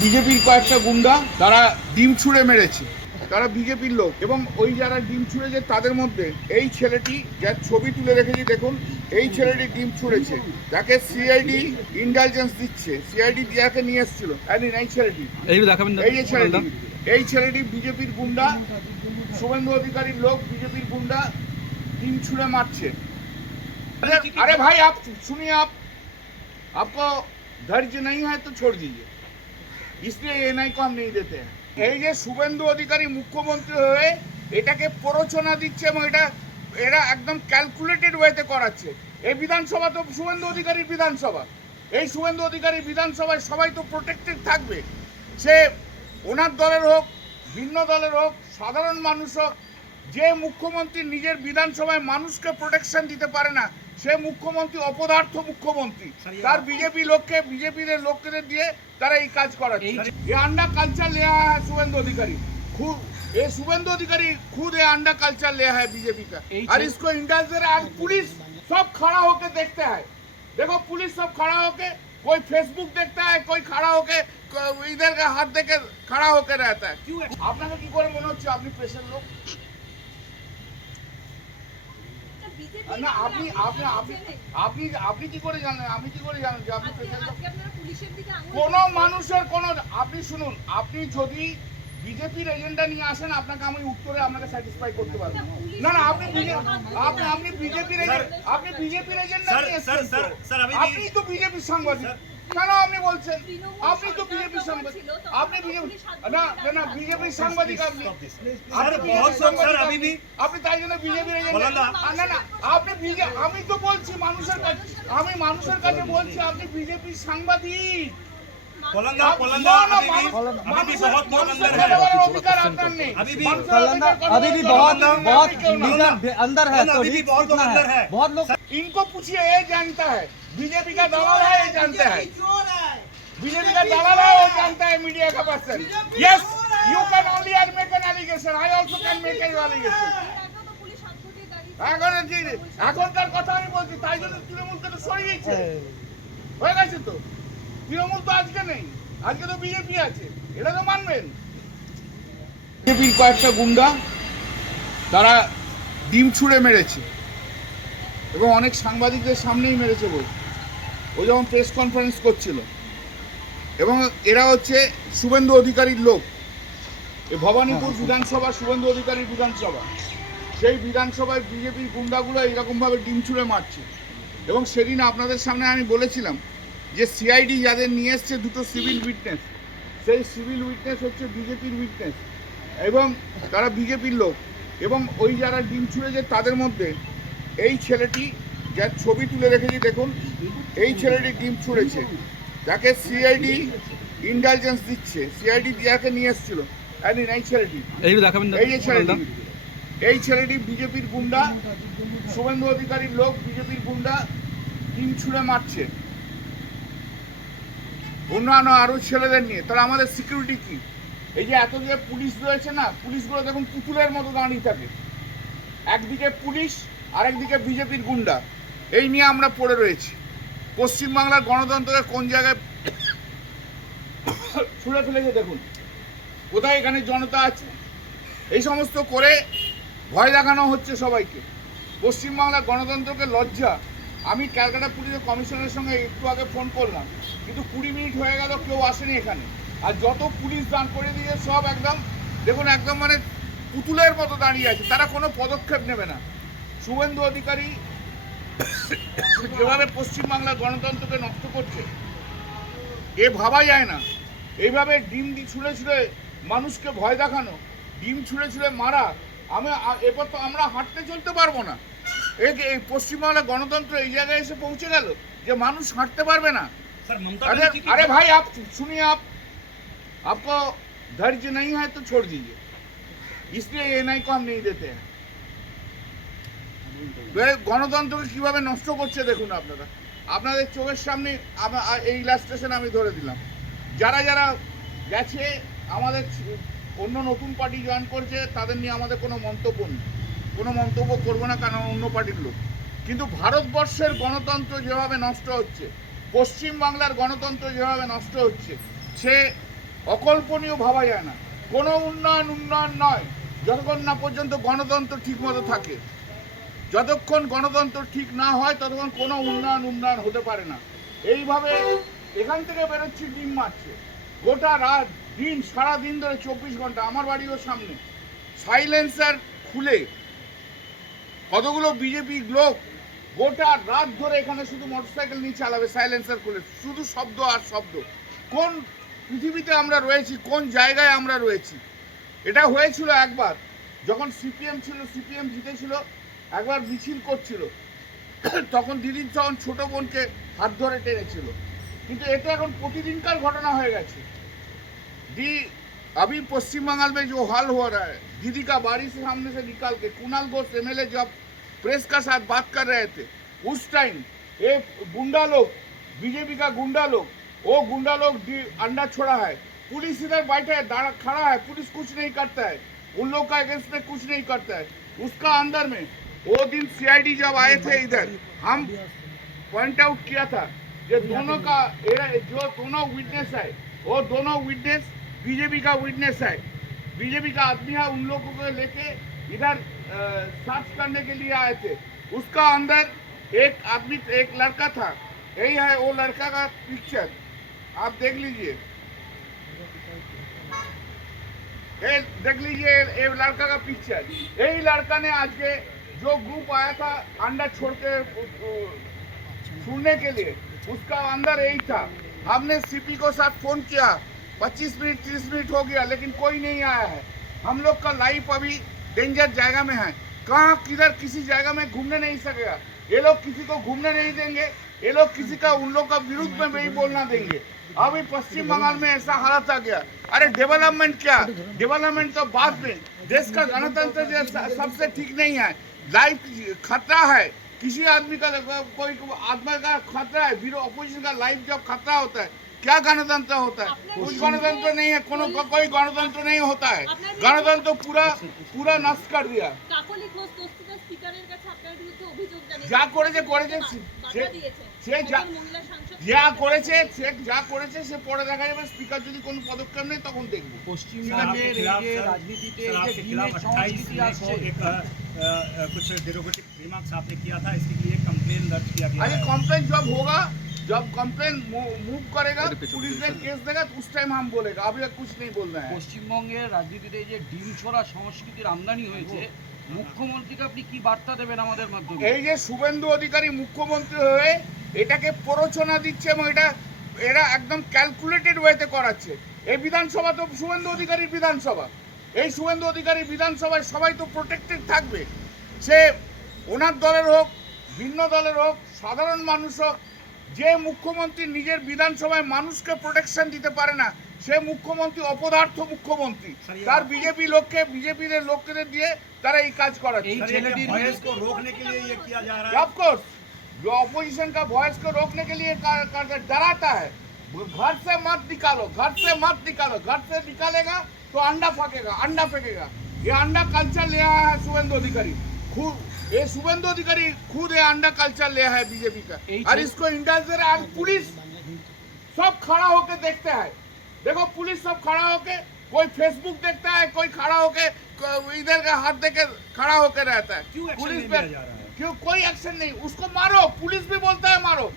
বিজেপির কয়েকটা গুন্ডা তারা ডিম ছুঁড়ে মেরেছে, তারা বিজেপির লোক। এবং ওই যারা ডিম ছুঁড়েছে তাদের মধ্যে এই ছেলেটি, যার ছবি তুলে রেখেছি দেখুন, এই ছেলেটি ডিম ছুঁড়েছে, যাকে সিআইডি ইন্টেলিজেন্স দিচ্ছে, সিআইডি যাকে নিয়ে এসেছিল এই ছেলেটি, এই ছেলেটি বিজেপির গুন্ডা, শুভেন্দু অধিকারীর লোক, বিজেপির গুন্ডা ডিম ছুঁড়ে মারছে। अरे भाई आप सुनिए, आपको धैर्य नहीं है तो छोड़ दीजिए, इसलिए एनआई को हम नहीं देते हैं। এই যে শুভেন্দু অধিকারী মুখ্যমন্ত্রী হয়ে এটাকে প্ররোচনা দিচ্ছে এবং এরা একদম ক্যালকুলেটেড ওয়েতে করাচ্ছে। এই বিধানসভা তো শুভেন্দু অধিকারীর বিধানসভা, এই শুভেন্দু অধিকারীর বিধানসভায় সবাই তো প্রোটেক্টেড থাকবে, সে ওনার দলের হোক, ভিন্ন দলের হোক, সাধারণ মানুষ হোক। যে মুখ্যমন্ত্রী নিজের বিধানসভায় মানুষকে প্রোটেকশন দিতে পারে না, সে মুখ্যমন্ত্রী অপদার্থ মুখ্যমন্ত্রী। তার লোকদের দিয়ে তারা এই কাজ করাচ্ছে। ये अंडा कल्चर ले आया है शुभेंदु अधिकारी खुद, ये शुभेंदु अधिकारी खुद ये अंडा कल्चर ले आया है बीजेपी का, और इसको इंडस दे रहा है। पुलिस सब खड़ा होके देखते हैं, देखो पुलिस सब खड़ा होके, कोई फेसबुक देखता है, कोई खड़ा होके इधर का हाथ देके खड़ा होके रहता है। क्यों আপনাকে কি করে মনে হচ্ছে আপনি প্রেসের লোক? না আপনি আপনি আপনি আপনি কি করে জানেন, আমি কি করে জানেন যে আপনি প্রেসের লোক? কোন মানুষের কোন, আপনি শুনুন, আপনি যদি বিজেপির এজেন্ডা নিয়ে আসেন আপনাকে আমি উত্তরে আপনাকে স্যাটিসফাই করতে পারবো না। না আপনি বিজেপির এজেন্ডা নিয়ে এসেছেন, আপনি তো বিজেপির সাংবাদিক, কেন আপনি বলছেন? আপনি তো বিজেপির সাংবাদিক, আপনি বিজেপির সাংবাদিক, আপনি তাই জন্য বিজেপির এজেন্ডা না আপনি আমি তো বলছি মানুষের কাছে, আমি মানুষের কাছে বলছি আপনি বিজেপির সাংবাদিক। इनको पूछिए, ये जानता है बीजेपी का दलाल है, ये जानता है बीजेपी का दलाल है, वो जानता है मीडिया का person. Yes you can only make an allegation, I also can make an allegation. এখনকার কথা আমি বলছি, তাই জন্য তৃণমূলকে তো সরিয়েছে, হয়ে গেছে তো। তৃণমূল তো আজকে নেই, আজকে তো বিজেপি আছে, এটা তো মানবেন। বিজেপির কয়েকটা গুন্ডা তারা ডিম ছুঁড়ে মেরেছে এবং অনেক সাংবাদিকদের সামনেই মেরেছে বল, ও যখন প্রেস কনফারেন্স করছিল। এবং এরা হচ্ছে শুভেন্দু অধিকারীর লোক। এই ভবানীপুর বিধানসভা শুভেন্দু অধিকারীর বিধানসভা, সেই বিধানসভায় বিজেপির গুন্ডাগুলো এইরকমভাবে ডিম ছুঁড়ে মারছে। এবং সেদিন আপনাদের সামনে আমি বলেছিলাম যে সিআইডি যাদের নিয়ে এসছে দুটো সিভিল উইটনেস, সেই সিভিল উইটনেস হচ্ছে বিজেপির উইটনেস এবং তারা বিজেপির লোক। এবং ওই যারা ডিম ছুঁড়েছে তাদের মধ্যে এই ছেলেটি, যার ছবি তুলে রেখেছি দেখুন, এই ছেলেটি ডিম ছুঁড়েছে, যাকে সিআইডি ইন্টেলিজেন্স দিচ্ছে, সিআইডি যাকে নিয়ে এসেছিল এই ছেলেটি, এই ছেলেটি বিজেপির গুন্ডা, শুভেন্দু অধিকারীর লোক, বিজেপির গুন্ডা ডিম ছুঁড়ে মারছে অন্যান্য আরো ছেলেদের নিয়ে। তাহলে আমাদের সিকিউরিটি কি? এই যে এত যে পুলিশ রয়েছে না, পুলিশগুলো দেখুন পুতুলের মতো দাঁড়িয়ে থাকে, একদিকে পুলিশ আর একদিকে বিজেপির গুন্ডা, এই নিয়ে আমরা পড়ে রয়েছি। পশ্চিমবাংলার গণতন্ত্রকে কোন জায়গায় ছুঁড়ে ফেলেছে দেখুন, কোথায় এখানে জনতা আছে, এই সমস্ত করে ভয় দেখানো হচ্ছে সবাইকে। পশ্চিমবাংলার গণতন্ত্রকে লজ্জা। আমি ক্যালকাটা পুলিশের কমিশনের সঙ্গে একটু আগে ফোন করলাম, কিন্তু 20 মিনিট হয়ে গেল, কেউ আসেনি এখানে। আর যত পুলিশ দান করে দিয়ে সব একদম দেখুন, একদম মানে পুতুলের মতো দাঁড়িয়ে আছে, তারা কোনো পদক্ষেপ নেবে না। শুভেন্দু অধিকারী যেভাবে পশ্চিমবাংলার গণতন্ত্রকে নষ্ট করছে, এ ভাবা যায় না। এইভাবে ডিম ছুঁড়ে ছুঁড়ে মানুষকে ভয় দেখানো, ডিম ছুঁড়ে ছুঁড়ে মারা, এরপর তো আমরা হাঁটতে চলতে পারবো না। এই পশ্চিমবাংলার গণতন্ত্র এই জায়গায় এসে পৌঁছে গেল যে মানুষ হাঁটতে পারবে না। अरे भाई आप सुनिए, आपको धैर्य नहीं है तो छोड़ दीजिए, इसलिए एनआई को हम नहीं देते हैं। গণতন্ত্রকে কিভাবে নষ্ট করছে দেখুন আপনারা, আপনাদের চোখের সামনে। এই ইলাস্ট্রেশন আমি ধরে দিলাম, যারা যারা গেছে আমাদের অন্য নতুন পার্টি জয়েন করছে তাদের নিয়ে আমাদের কোনো মন্তব্য নেই, কোনো মন্তব্য করবো না, কারণ অন্য পার্টির লোক। কিন্তু ভারতবর্ষের গণতন্ত্র যেভাবে নষ্ট হচ্ছে, পশ্চিমবাংলার গণতন্ত্র যেভাবে নষ্ট হচ্ছে, সে অকল্পনীয় ভাবা যায় না। কোনো উন্নয়ন নয় যতক্ষণ না পর্যন্ত গণতন্ত্র ঠিক মতো থাকে। যতক্ষণ গণতন্ত্র ঠিক না হয় ততক্ষণ কোনো উন্নয়ন হতে পারে না। এইভাবে এখান থেকে বেরোচ্ছি, ডিম মারছে গোটা রাত দিন, সারা দিন ধরে 24 ঘন্টা। আমার বাড়িও সামনে, সাইলেন্সার খুলে কতগুলো বিজেপি লোক গোটা রাত ধরে এখানে শুধু মোটরসাইকেল নিয়ে চালাবে, সাইলেন্সার খুলে, শুধু শব্দ আর শব্দ। কোন পৃথিবীতে আমরা রয়েছি, কোন জায়গায় আমরা রয়েছি? এটা হয়েছিল একবার যখন সিপিএম ছিল, সিপিএম জিতেছিল, একবার মিছিল করছিল, তখন দিদির যখন ছোট বোনকে হাত ধরে টেনেছিল। কিন্তু এটা এখন প্রতিদিনকার ঘটনা হয়ে গেছে। अभी पश्चिम बंगाल में जो हाल हो रहा है, दीदी का बाड़ी से सामने से निकाल के कुणाल घोष एमएलए जब प्रेस का साथ बात कर रहे थे, उस टाइम ये गुंडा लोग, बीजेपी का गुंडा लोग, वो गुंडा लोग अंडा छोड़ा है। पुलिस इधर बैठे है, खड़ा है, पुलिस कुछ नहीं करता है, उन लोग का अगेंस्ट में कुछ नहीं करता है। उसका अंदर में वो दिन सीआईडी जब आए थे इधर, हम पॉइंट आउट किया था कि दोनों का जो दोनों विटनेस है, वो दोनों विटनेस बीजेपी का विटनेस है, बीजेपी का आदमी है। उन लोगों को लेके इधर सर्च करने के लिए आए थे। उसका अंदर एक आदमी, एक लड़का था, यही है वो लड़का का पिक्चर, आप देख लीजिए, ये देख लीजिए, ये लड़का का पिक्चर। यही लड़का ने आज के जो ग्रुप आया था अंडा छोड़ के छूने के लिए, उसका अंदर यही था। हमने सीपी को साथ फोन किया, 25 मिनट 30 मिनट हो गया, लेकिन कोई नहीं आया है। हम लोग का लाइफ अभी डेंजर जगह में है, कहाँ किधर किसी जगह में घूमने नहीं सकेगा। ये लोग किसी को घूमने नहीं देंगे, ये लोग किसी का उन लोग का विरुद्ध में नहीं बोलना देंगे। अभी पश्चिम बंगाल में ऐसा हालत आ गया। अरे डेवलपमेंट क्या, डेवलपमेंट तो बाद में, देश का गणतंत्र सबसे ठीक नहीं है। लाइफ खतरा है, किसी आदमी का कोई आदमी का खतरा है, अपोजिशन का लाइफ जब खतरा होता है, क्या गणतंत्र होता है? कुछ गणतंत्र नहीं है, कोई गणतंत्र नहीं होता है। गणतंत्र पूरा नष्ट कर दिया। যা করেছে সে পরে দেখা যাবে। স্পিকার যদি কোনো পদক্ষেপ নেই তখন দেখব। পশ্চিমবঙ্গের এই যে রাজনীতিতে এই যে ডিমের সংস্কৃতি আসছে, कुछ डेरोगेटिव रिमार्क्स आपने किया था, इसके लिए कंप्लेन दर्ज किया गया है। कंप्लेन जब कंप्लेन मूव करेगा, पुलिस ने केस देगा, तो उस टाइम हम बोलेगा। अभी कुछ नहीं बोल रहे हैं। পশ্চিমবঙ্গের রাজনীতিতে এই যে ডিম ছোড়া সংস্কৃতির আমদানি হয়েছে, মুখ্যমন্ত্রীকে আপনি কি বার্তা দেবেন আমাদের মাধ্যমে? এই যে শুভেন্দু অধিকারী মুখ্যমন্ত্রী হয়ে এটাকে প্ররোচনা দিচ্ছে এবং এরা একদম ক্যালকুলেটেড ওয়েতে করাচ্ছে। এই বিধানসভা তো শুভেন্দু অধিকারীর বিধানসভা, এই শুভেন্দু অধিকারী বিধানসভায় সবাই তো প্রোটেক্টেড থাকবে। সে ওনার দলের হোক, ভিন্ন দলের হোক, সাধারণ মানুষ হোক, যে মুখ্যমন্ত্রী নিজের বিধানসভায় মানুষকে প্রোটেকশন দিতে পারে না, সে মুখ্যমন্ত্রী অপদার্থ মুখ্যমন্ত্রী। তার বিজেপির লোকদের দিয়ে তারা এই কাজ করাচ্ছে। এই ছেলেটির वॉइस को रोकने के लिए ये किया जा रहा है। ऑफ कोर्स जो अपोजिशन का वॉइस को रोकने के लिए डराता है, घर से मत निकालो, घर से मत निकालो, घर से निकालेगा तो अंडा फेंकेगा। ये अंडा कल्चर ले आया है शुभेंदु अधिकारी खुद। ये शुभेंदु अधिकारी खुद ये अंडा कल्चर ले आया है बीजेपी का, और इसको इंडल्ज दे रहा है। पुलिस सब खड़ा होके देखते हैं, देखो पुलिस सब खड़ा होके, कोई फेसबुक देखता है, कोई खड़ा होके इधर का हाथ देके खड़ा होके रहता है। क्यों एक्शन पुलिस नहीं पे लिया जा रहा है? क्यों कोई एक्शन नहीं? उसको मारो, पुलिस भी बोलता है मारो,